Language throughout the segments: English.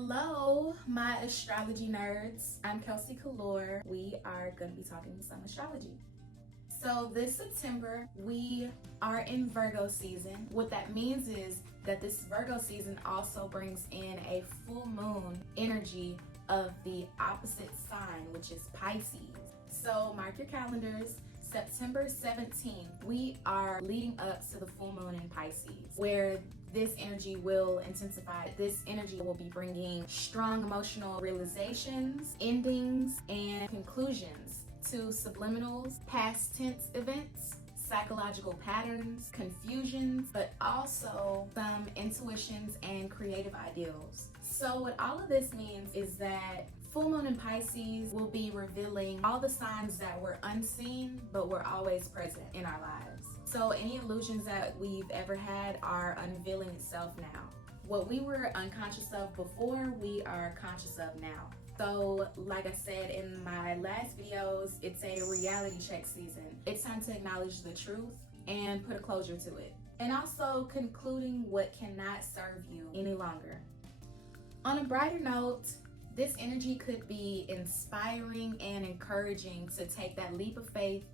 Hello, my astrology nerds. I'm Kelsey Kalor. We are going to be talking some astrology. So this September, we are in Virgo season. What that means is that this Virgo season also brings in a full moon energy of the opposite sign, which is Pisces. So mark your calendars. September 17th, we are leading up to the full moon in Pisces, where this energy will intensify. This energy will be bringing strong emotional realizations, endings, and conclusions to subliminals, past tense events, psychological patterns, confusions, but also some intuitions and creative ideals. So what all of this means is that full moon in Pisces will be revealing all the signs that were unseen but were always present in our lives. So any illusions that we've ever had are unveiling itself now. What we were unconscious of before, we are conscious of now. So like I said in my last videos, it's a reality check season. It's time to acknowledge the truth and put a closure to it. And also concluding what cannot serve you any longer. On a brighter note, this energy could be inspiring and encouraging to take that leap of faith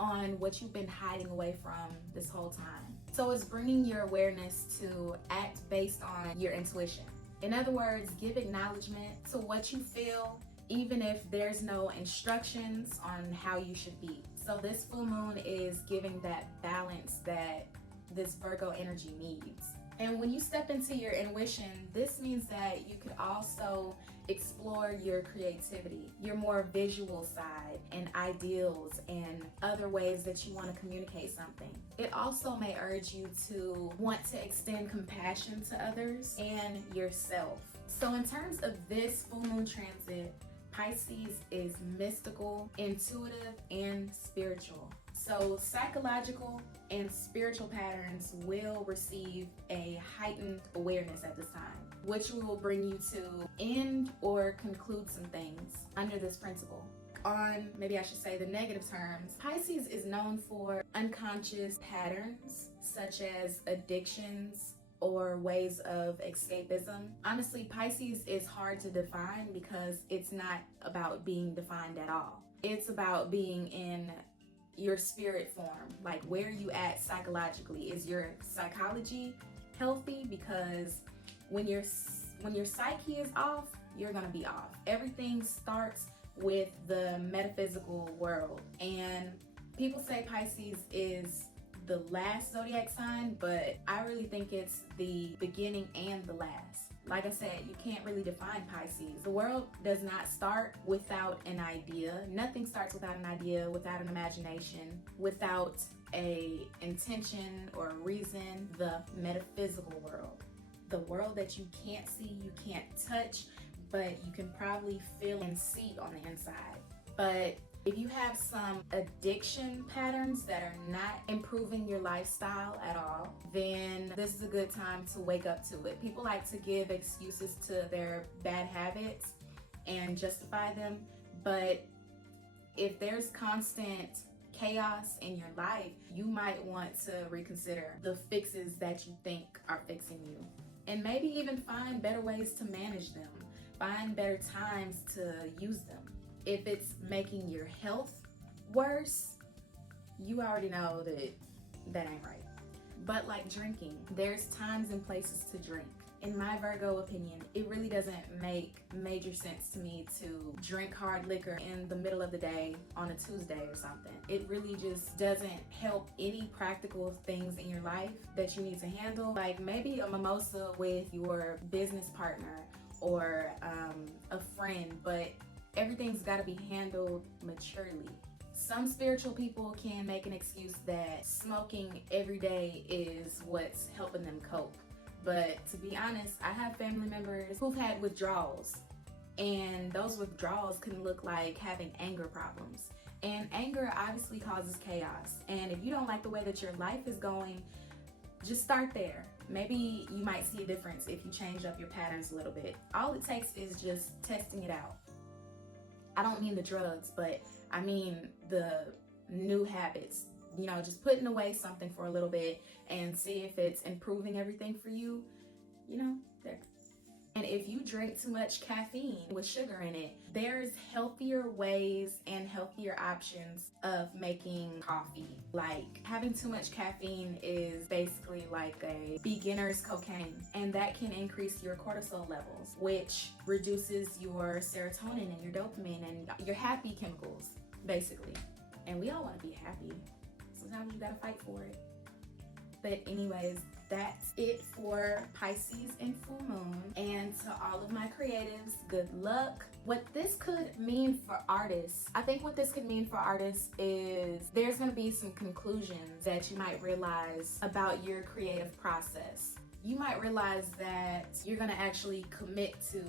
on what you've been hiding away from this whole time. So it's bringing your awareness to act based on your intuition. In other words, give acknowledgement to what you feel, even if there's no instructions on how you should be. So this full moon is giving that balance that this Virgo energy needs. And when you step into your intuition, this means that you could also explore your creativity, your more visual side, and ideals and other ways that you want to communicate something. It also may urge you to want to extend compassion to others and yourself. So in terms of this full moon transit, Pisces is mystical, intuitive, and spiritual. So psychological and spiritual patterns will receive a heightened awareness at this time, which will bring you to end or conclude some things under this principle. On, maybe I should say, the negative terms, Pisces is known for unconscious patterns such as addictions or ways of escapism. Honestly, Pisces is hard to define because it's not about being defined at all. It's about being in your spirit form. Like, where are you at psychologically? Is your psychology healthy? Because when your psyche is off, you're gonna be off. Everything starts with the metaphysical world, and people say Pisces is the last zodiac sign, but I really think it's the beginning and the last. Like I said, you can't really define Pisces. The world does not start without an idea. Nothing starts without an idea, without an imagination, without a intention or a reason. The metaphysical world, the world that you can't see, you can't touch, but you can probably feel and see on the inside. But if you have some addiction patterns that are not improving your lifestyle at all, then this is a good time to wake up to it. People like to give excuses to their bad habits and justify them, but if there's constant chaos in your life, you might want to reconsider the fixes that you think are fixing you, and maybe even find better ways to manage them, find better times to use them. If it's making your health worse, you already know that ain't right. But like drinking, there's times and places to drink. In my Virgo opinion, it really doesn't make major sense to me to drink hard liquor in the middle of the day on a Tuesday or something. It really just doesn't help any practical things in your life that you need to handle. Like maybe a mimosa with your business partner or a friend, but everything's got to be handled maturely. Some spiritual people can make an excuse that smoking every day is what's helping them cope. But to be honest, I have family members who've had withdrawals, and those withdrawals can look like having anger problems. And anger obviously causes chaos. And if you don't like the way that your life is going, just start there. Maybe you might see a difference if you change up your patterns a little bit. All it takes is just testing it out. I don't mean the drugs, but I mean the new habits. You know, just putting away something for a little bit and see if it's improving everything for you, you know, there. And if you drink too much caffeine with sugar in it, there's healthier ways and healthier options of making coffee. Like, having too much caffeine is basically like a beginner's cocaine, and that can increase your cortisol levels, which reduces your serotonin and your dopamine and your happy chemicals, basically. And we all want to be happy. Sometimes you gotta fight for it. But anyways, that's it for Pisces and full moon. And to all of my creatives, good luck. What this could mean for artists, I think what this could mean for artists is there's going to be some conclusions that you might realize about your creative process. You might realize that you're going to actually commit to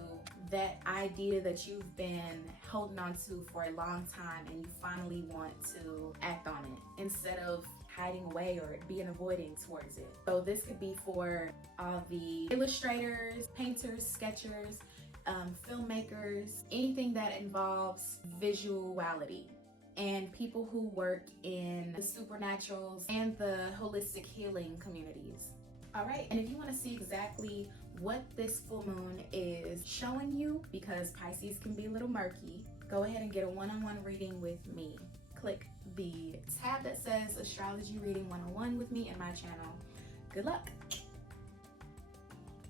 that idea that you've been holding on to for a long time, and you finally want to act on it instead of hiding away or being avoiding towards it. So this could be for all the illustrators, painters, sketchers, filmmakers, anything that involves visuality, and people who work in the supernaturals and the holistic healing communities. All right, and if you want to see exactly what this full moon is showing you, because Pisces can be a little murky, go ahead and get a one-on-one reading with me. Click the tab that says Astrology Reading 101 with me in my channel. Good luck.